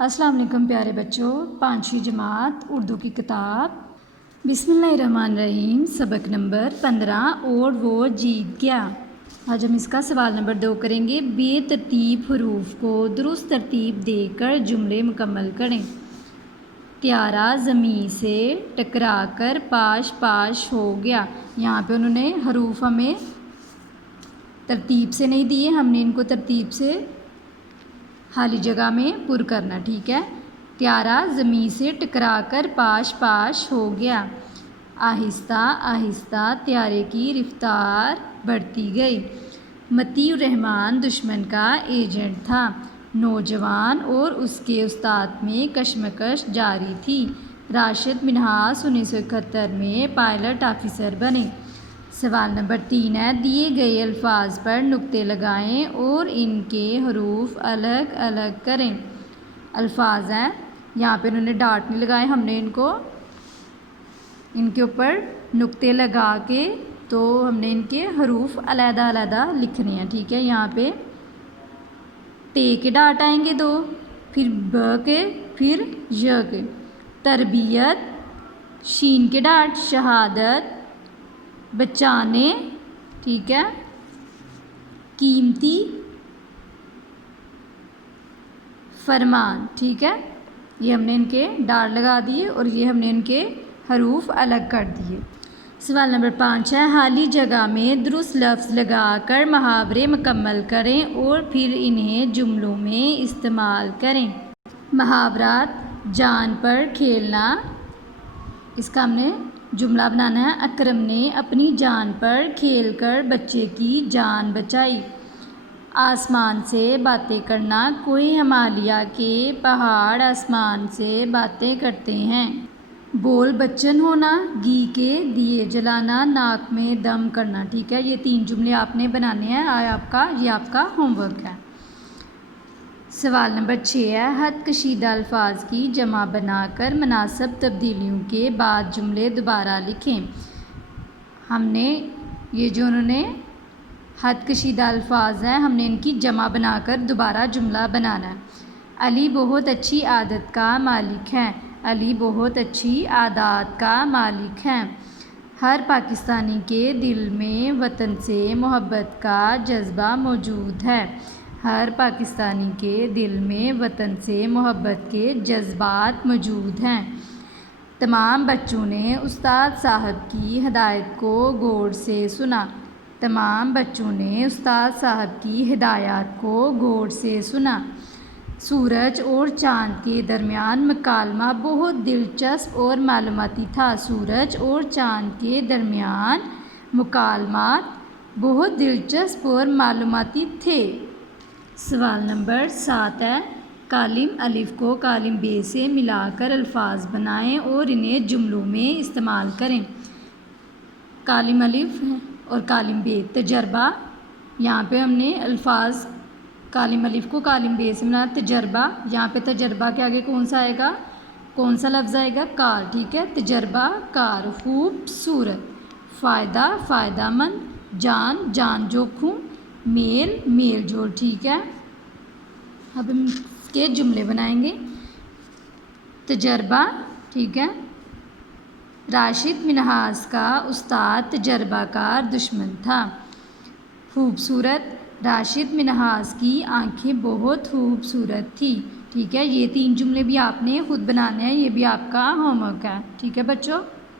السلام علیکم پیارے بچوں، 5ویں جماعت اردو کی کتاب بسم اللہ الرحمن الرحیم سبق نمبر 15 اور وہ جیت گیا۔ آج ہم اس کا سوال نمبر 2 کریں گے۔ بے ترتیب حروف کو درست ترتیب دے کر جملے مکمل کریں۔ طیارہ زمین سے ٹکرا کر پاش پاش ہو گیا۔ یہاں پہ انہوں نے حروف ہمیں ترتیب سے نہیں دیے، ہم نے ان کو ترتیب سے خالی جگہ میں پر کرنا، ٹھیک ہے۔ طیارہ زمین سے ٹکرا کر پاش پاش ہو گیا۔ آہستہ آہستہ طیارے کی رفتار بڑھتی گئی۔ مطیع الرحمن دشمن کا ایجنٹ تھا۔ نوجوان اور اس کے استاد میں کشمکش جاری تھی۔ راشد منہاس 1971 میں پائلٹ آفیسر بنے۔ سوال نمبر 3 ہے، دیے گئے الفاظ پر نقطے لگائیں اور ان کے حروف الگ الگ کریں۔ الفاظ ہیں، یہاں پہ انہوں نے ڈاٹ نہیں لگائے، ہم نے ان کے اوپر نقطے لگا کے تو ہم نے ان کے حروف علیحدہ علیحدہ لکھنے ہیں، ٹھیک ہے۔ یہاں پہ تے کے ڈاٹ آئیں گے 2، پھر ب کے، پھر ی کے۔ تربیت، شین کے ڈاٹ، شہادت، بچانے، ٹھیک ہے۔ قیمتی، فرمان، ٹھیک ہے۔ یہ ہم نے ان کے ڈاٹ لگا دیے اور یہ ہم نے ان کے حروف الگ کر دیے۔ سوال نمبر 5 ہے، خالی جگہ میں درست لفظ لگا کر محاورے مکمل کریں اور پھر انہیں جملوں میں استعمال کریں۔ محاورات، جان پر کھیلنا، اس کا ہم نے جملہ بنانا ہے۔ اکرم نے اپنی جان پر کھیل کر بچے کی جان بچائی۔ آسمان سے باتیں کرنا، کوہ ہمالیہ کے پہاڑ آسمان سے باتیں کرتے ہیں۔ بول بچن ہونا، گھی کے دیے جلانا، ناک میں دم کرنا، ٹھیک ہے۔ یہ 3 جملے آپ نے بنانے ہیں، یہ آپ کا ہوم ورک ہے۔ سوال نمبر 6 ہے، حد کشیدہ الفاظ کی جمع بنا کر مناسب تبدیلیوں کے بعد جملے دوبارہ لکھیں۔ ہم نے یہ جو انہوں نے حد کشیدہ الفاظ ہیں، ہم نے ان کی جمع بنا کر دوبارہ جملہ بنانا ہے۔ علی بہت اچھی عادت کا مالک ہے۔ علی بہت اچھی عادات کا مالک ہے۔ ہر پاکستانی کے دل میں وطن سے محبت کا جذبہ موجود ہے۔ ہر پاکستانی کے دل میں وطن سے محبت کے جذبات موجود ہیں۔ تمام بچوں نے استاد صاحب کی ہدایت کو غور سے سنا۔ تمام بچوں نے استاد صاحب کی ہدایات کو غور سے سنا۔ سورج اور چاند کے درمیان مکالمہ بہت دلچسپ اور معلوماتی تھا۔ سورج اور چاند کے درمیان مکالمات بہت دلچسپ اور معلوماتی تھے۔ سوال نمبر 7 ہے، کالم الف کو کالم ب سے ملا کر الفاظ بنائیں اور انہیں جملوں میں استعمال کریں۔ کالم الف اور کالم ب، تجربہ، یہاں پہ ہم نے الفاظ کالم الف کو کالم ب سے ملا تجربہ، یہاں پہ تجربہ کے آگے کون سا آئے گا، کون سا لفظ آئے گا، کار، ٹھیک ہے۔ تجربہ کار، خوبصورت، فائدہ فائدہ مند، جان جان جوکھوں، میل میل جول، ٹھیک ہے۔ اب ہم اس کے جملے بنائیں گے۔ تجربہ، ٹھیک ہے۔ راشد منہاس کا استاد تجربہ کار دشمن تھا۔ خوبصورت، راشد منہاس کی آنکھیں بہت خوبصورت تھی، ٹھیک ہے۔ یہ 3 جملے بھی آپ نے خود بنانے ہیں، یہ بھی آپ کا ہوم ورک ہے، ٹھیک ہے بچوں۔